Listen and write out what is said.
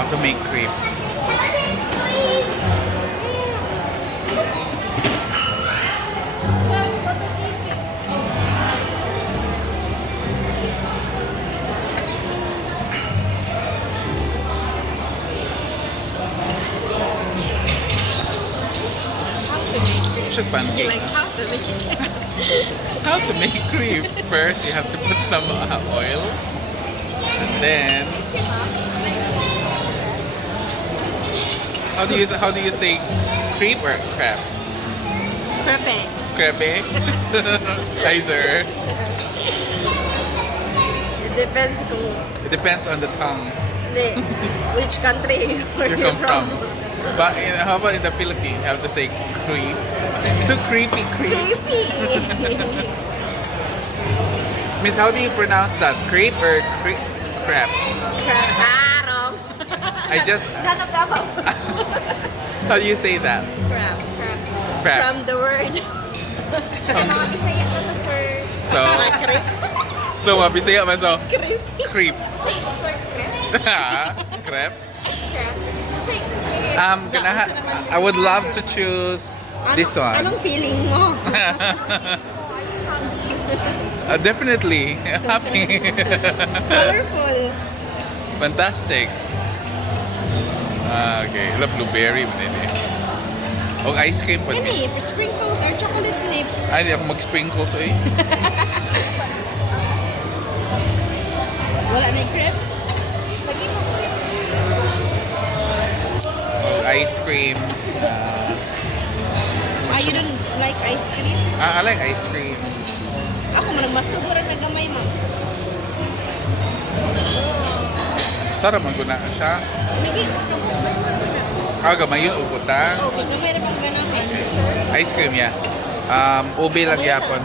How to make crepe. Should Pancake. like how to make it. How to make crepe? First, you have to put some oil, and then how do you say crepe or crab? Crepe. Crepe. Hi, sir. It depends kung It depends on the tongue which country you come from. But how about in the Philippines? You have to say crepe. So creepy, crepe. Creepy. Miss, how do you pronounce that? Crepe or crab? Wrong. I just. None of the above. How do you say that? Crab. Crab. From the word. Nakakisaya na to, sir. So, Crepe. so mabisaya man so Crepe. crepe. Say, sir, crepe. Crab. Crepe. Say, I would love to choose this one. Anong feeling mo? Definitely happy. Colorful. Fantastic. Okay, love blueberry man ini. O ice cream pa Kani, sprinkles or chocolate nips. Ay, di ako mag-sprinkles eh. Wala na yung crepe? Ice cream. You don't like ice cream? I like ice cream. Ako man masuguran na gamay, ma'am. Sarap maguna siya. Lagi. Gamay yun, uputan. Oh, gagamay na pang ganahan. Ice cream, yeah. Ube lang yapon.